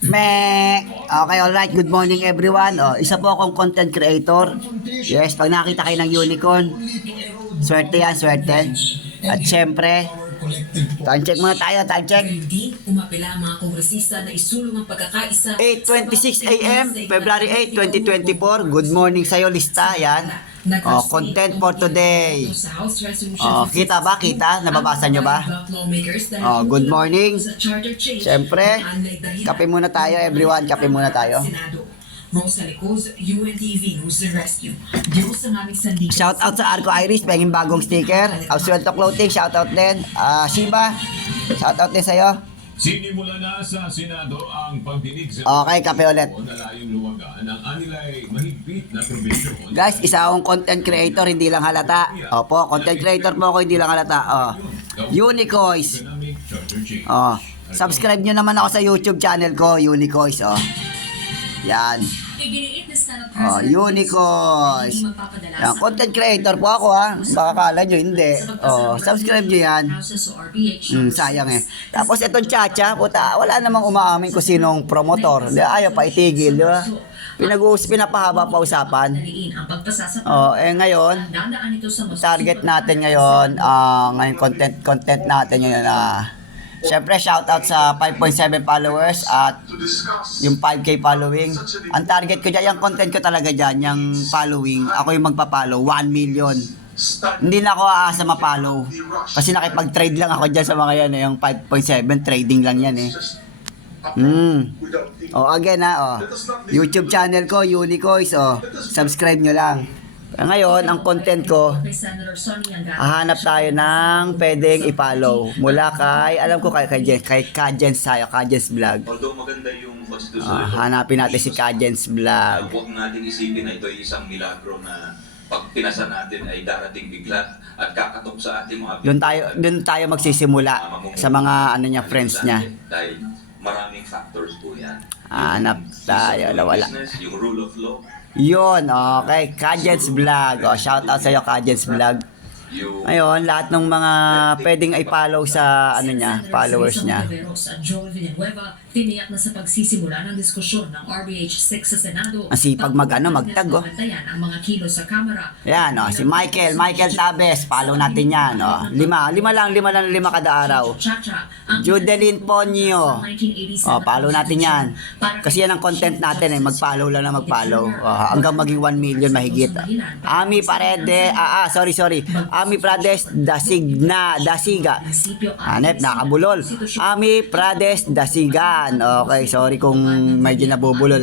Okay, alright. Good morning everyone. Isa po akong content creator. Yes, pag nakita kayo ng unicorn, swerte yan, swerte. At syempre, time check muna tayo, time check. Umapila ang mga kongresista na isulong ang pagkakaisa. 8:26 a.m. February 8, 2024. Good morning sa'yo, lista. Yan. Content for today. Kita ba? Kita? Nababasa nyo ba? Good morning. Siyempre, kape muna tayo everyone. Kape muna tayo. Rosa Licos, UNTV News and Rescue. Diyos ang aming sandigan. Shout out sa Arco Iris, penging bagong sticker. Ausuelto Clothing, shout out din. Shiba, shout out din sa'yo. Sinimula na sa Senado ang pagdinig sa Okay, kape ulit. nalayong luwagan ng anilay mahigpit na probinsyon. Guys, isa akong content creator, hindi lang halata. Opo, content creator po ako, hindi lang halata. Unicoys. Economic Charter Change. Subscribe nyo naman ako sa YouTube channel ko, Unicoys. Yan. Iginiit na Senate President Unicoys. Yan, content creator po ako ha. Baka kala nyo, hindi. Subscribe nyo yan. Sayang eh. Tapos itong Chacha, puta, wala namang umaamin kung sinong promotor. Ayaw pa itigil, di ba? Pinapahaba pa usapan. Ngayon, target natin ngayon, ngayon content natin ngayon syempre shoutout sa 5.7 followers at yung 5K following. Ang target ko dyan, yung content ko talaga dyan, yung following, ako yung magpa-follow, 1 million. Hindi na ako aasa ma-follow. Kasi nakipag-trade lang ako dyan sa mga yan, yung 5.7, trading lang yan eh. Again YouTube channel ko, Unicoys, subscribe nyo lang. Ngayon, ang content ko, hahanap tayo ng pwedeng i-follow. Mula kay, alam ko kay Kajens tayo, Kajens Vlog. Although maganda yung constitution, Hanapin natin si Kajens Vlog. huwag natin isipin na ito ay isang milagro na pag pinasa natin ay darating bigla at kakatok sa ating mga Doon tayo magsisimula sa mga friends niya. Dahil maraming factors po yan. Hanap tayo, wala. Business, yung rule of law, Yun, okay, Kajens Vlog. Shoutout sa'yo, Kajens Vlog. yung Ngayon, lahat ng mga pwedeng i-follow sa followers niya. At Joel Villanueva, tiniyak na sa pagsisimula ng diskusyon ng RBH 6 sa Senado. Ang sipag magtag, Bantayan ang mga kilos sa Kamara. Yan, si Michael Tabes, follow natin yan, lima kada araw. Judelin Ponyo, follow natin yan. Kasi yan ang content natin mag-follow lang na mag-follow. Hanggang maging 1 million mahigit. Ami Prades Dasiga. Hanep, nakabulol. Ami Prades Dasigan. Okay, sorry kung medyo nabubulol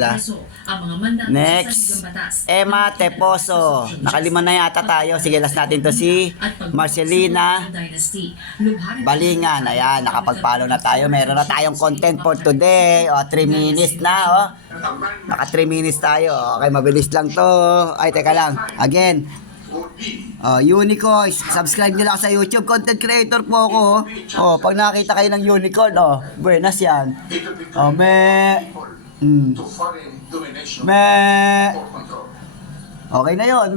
Next, Emma Teposo. Nakalima na yata tayo. Sige, last natin to si Marcelina Balingan. Ayan, nakapag-follow na tayo. Meron na tayong content for today. 3 minutes na. Naka 3 minutes tayo. Okay, mabilis lang to. Ay, teka lang. Again, Unicoys, subscribe nyo lang sa YouTube. Content creator po ako. Pag nakita kayo ng unicorn, buenas yan. Okay na yun,